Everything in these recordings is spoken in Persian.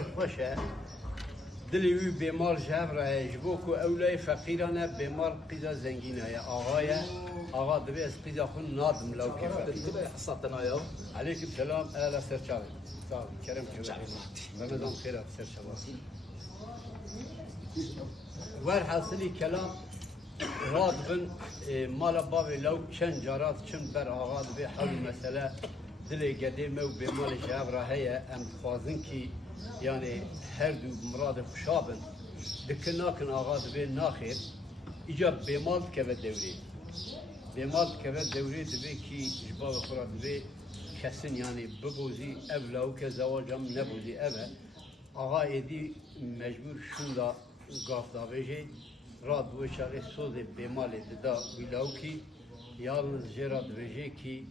پر خوشه دلی وی بیمار جهر راه جبوکو اولای فقیرانه بیمار قیدا زنگینه آقا دبی از قیدا خون نادم لو که فقیر حصتنا يا عليكم السلام اهلا سرچاوي کرم رمضان خيرات سرچاوي ور حاصلی کلام راد بن مال بابی لو چند جارات چند بر آغاد به حل مسئله دل قدیمه و به مال جهب راهیه ام خوازن کی یعنی هر دو مراد خوشابن دکناکن آغاد به ناخیر ایجاب به مال که به دوری به مال که به دوری دبی کی جباب خورا دبی کسین یعنی ببوزی اولاو که زواجم نبوزی اوه آقا ایدی مجبور شوندا گاف داویجی راد بوشاقی سوز بیمال دا ویلاو کی یالنز جراد ویجی کی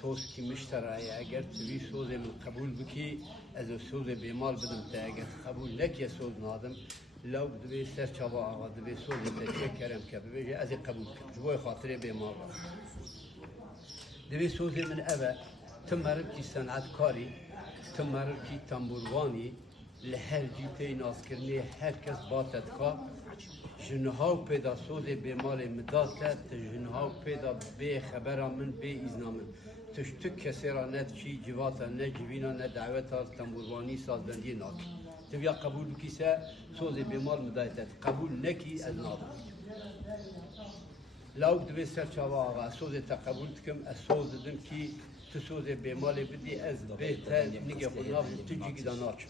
سوز کی مشترای اگر توی سوز من قبول بکی از سوز بیمال بدم تا اگر قبول نکی سوز نادم لو دوی سر چوا آقا دوی سوز تشکر کرم که بویجی از قبول جوی خاطر بیمال را دوی سوز من اوه تمرد کی صنعت کاری تمرد کی تنبوروانی لهر جیته ناز کرنی هر کس باتد که جنها پیدا سود به مال مداد کرد جنها پیدا به خبر من به ایزنا من تشتک کسی را ند چی جواتا نه جوینا نه دعوت از تنبوروانی سازبندی ناکی تو یا قبول کیسه سود به مال مداد کرد قبول نکی از نادم لو دوی سر چاوا آقا سود تا قبول کم از سود دم کی تو سود به مال بدی از بهتر نگه خوناف تجیگی داناچم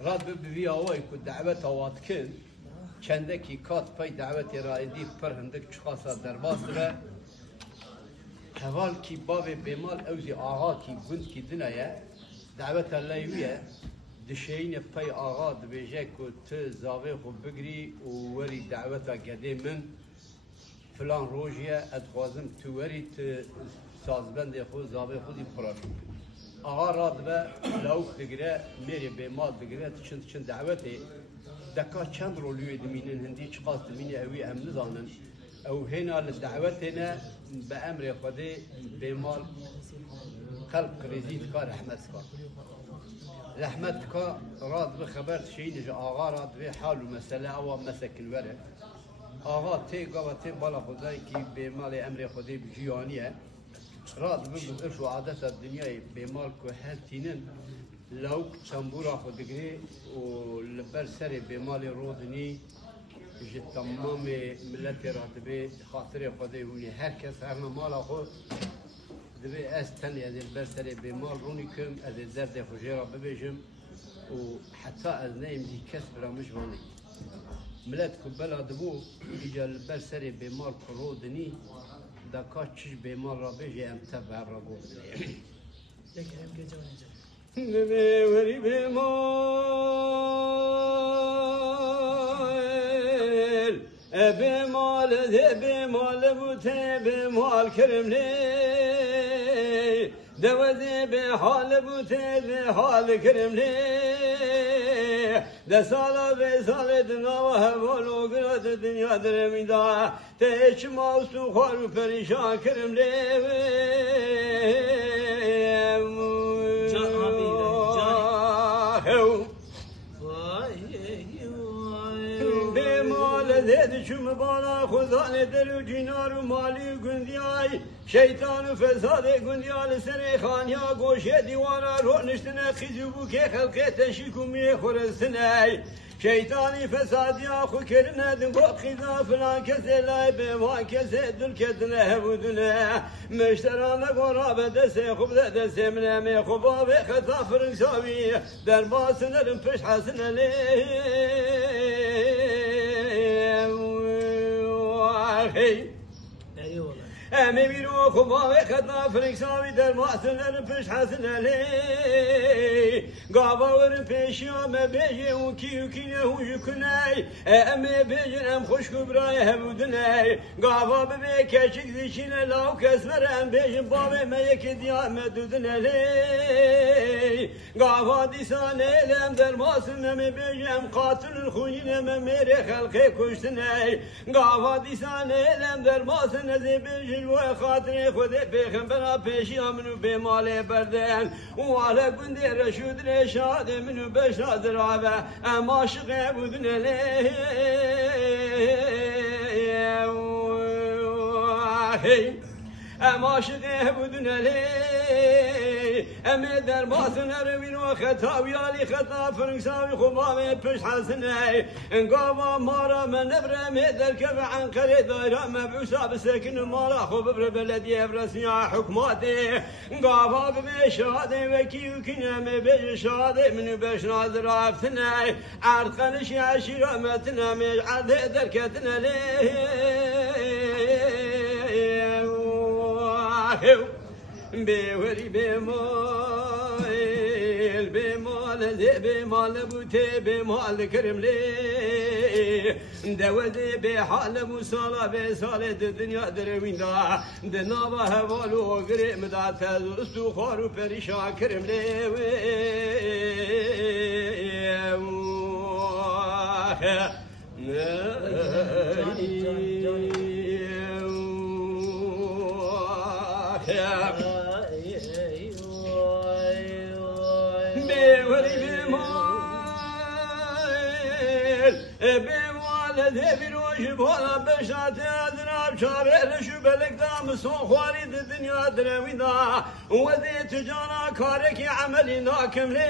راد ببی آوای که دعوت آواد کن چنده کی کات پای دعوت رایدی پر هندک چخاصا درباز داره حوال کی باب بیمال اوزی آقا کی گند کی دنیا دعوت اللهویه دشین پای آقا دبیجه که تو زاوی خود بگری و وری دعوت گده من فلان روژیه ادخوازم تو وری تو سازبند خود زاوی خودی پراشون آقا راد به لوک دگره میری به مال دگره چند دعوته دکا چند رولیوی دمینن هندی چقاس دمینی اوی هم نزانن او هینا لدعوتنا به امر خودی به مال خلق ریزید که رحمت که رحمت که راد به خبرت شینج آقا راد به حال و مسئله او مسکن وره آقا تی گاوا تی بالا خدای که به مال امر خودی بجیانیه راد بگو ارش و عادت دنیای بیمار که هر تینن لوک تنبورا خود بگری و لبر سر بیمال رودنی جه تمام ملت را دبی خاطر خودی هونی هر کس هر مالا خود دبی از تنی از لبر سر بیمال رونی کم از درد خوشی را ببیجم و حتی از نیم دی کس برامش وانی ملت که بلا دبو ایجا لبر سر بیمال که رودنی دکا چش بیمار را بیجه ام تبع را گفته وری بیمال بیمال بوته بیمال کرملی دوزی به حال بوته به حال کرملی ده سالا به سال دنا و حوالو گرد دنیا درمیدا تیچ موسو خوار و پریشان کرملی زید شم بالا خدان در و جنار و مالی گندیای شیطان و فساد گندیال سر خانیا گوشه دیوانا رو نشتنه خیزو بو که خلقه تشیکو می خورستنه شیطانی فسادیا خو کرنه دنگو خیزا فلان کسی لای بیوان کسی دل کتنه هبودنه مشترانه گورا به دسته خوب ده دسته منه می خوبا به خطا فرنگساوی در باسنرم پش حسنه لی امی بیرو خوبا و خدنا فرنگساوی در محسنر پیش حسن علی گاوا ورن پیشی آمه بیجی و کی نه هوش کنی امی بیجن ام خوش کبرای همودنی گاوا ببی کچک زیشین لاو کسمر ام بیجن بابی میک دیام دودن علی گاوا دیسان ایلم در محسن امی بیجن قاتل خونین ام میری خلقی کشتنی گاوا دیسان ایلم در محسن ازی بیجن و خاطر خود پیغمبر پیشی منو به مال بردن و علی گند رشود رشاد منو بشاد راوه اما عاشق بودن لی اما عاشق بودن لی امی در باطن روین و خطا ویالی خطا فرنگساوی خوبامی پشت حسنه انگاوا مارا من نبره می در کف عنقره دایره مبعوثا بسکن مارا خوب بر بلدی افرسنیا حکماتی انگاوا ببشاده وکی وکنه می بشاده منو بشناد رافتنه عرقنش عشیره متنه می عرده درکتنه لی بوری بمال بوته بمال کرملی دوده به حال موسالا به سال دنیا دروین دا دنابا حوالو گرم دا تزرستو خارو پریشان کرملی بمال بیروش بالا بشات ادراب چاره شو بلک دام سون خواری دنیا دروین دا وذی تجارا کارکی عملی ناکملی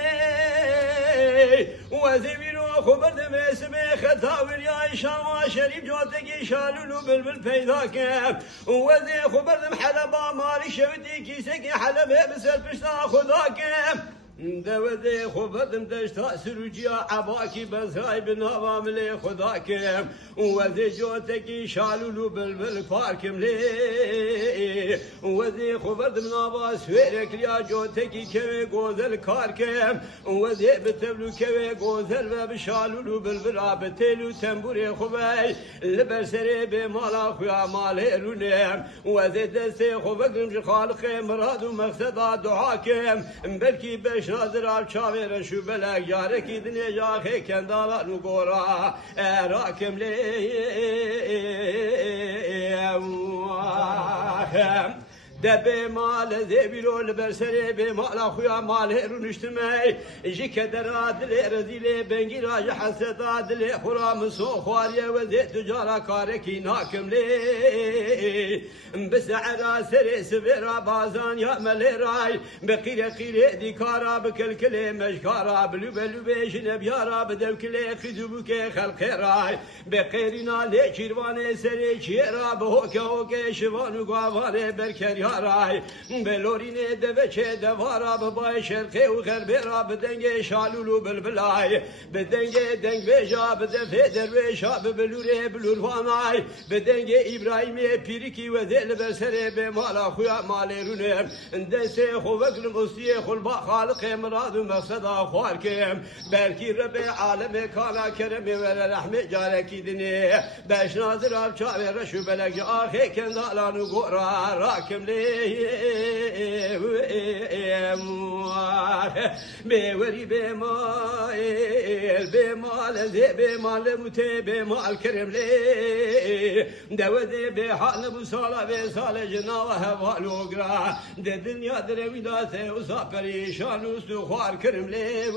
وذی بیرو خبر دمیسم خطا وریای شما شریف جاتگی شالولو بلبل پیدا کم وذی خبر دم حلبا مالی شودی کیسکی حلبه بسر پشتا خدا کم دوده خوبتم دشتا سروجیا عباکی بزای بناوا ملی خدا کم وزی جوتکی شالولو بلبل پارکم لی وزی خوبتم ناوا سویرک لیا جوتکی کوی گوزل کار کم وزی بتبلو کوی گوزل و بشالولو بلبل آبتیلو تنبوری خوبی لبر سری به مالا خویا مالی رونم وزی دستی خوبتم خالق مراد و مقصد دعا کم بلکی بش ناظر آب چاویر شو بلک یاره کی دنیا جاخه کندالا نو گورا راکم لی دبه مال زبیرو لبرسره به مال خویا مال رو نشتمی جی کدر دل رزیل بنگی راج حسد دل خرام سو خواریه و زید تجارا کارکی ناکم لی بسعرا سر سبرا بازان یا مل رای بقیر قیر دیکارا بکلکل مشکارا بلو بلو بجنب یارا بدوکل خذوبو که خلق رای بقیرینا لی چیروان سر چیرا بهوکه هوکه شوانو گاواره برکری رای بلورینه دوچه دوارا ببای شرقه و غربه را بدنگ شالولو بلبلای بدنگ دنگ بجا بدفه درویشا ببلوره بلوروانای بدنگ ابراهیم پیرکی و دل برسره به مالا خویا مالی رونه دسته خوکل مصیه خلبا خالق مراد و مقصدا خوار کم بلکی رب عالم کانا کرمی و رحمه جارکی دنی بشنازر آب چاوه رشو بلک آخه کندالانو گورا راکم لی بوری بمال بمال موته بمال کرم لی دوده به حال مسالا به سال جنا و حوال و گرا ده دنیا دروی داته و سا پریشان و سو خوار کرم لی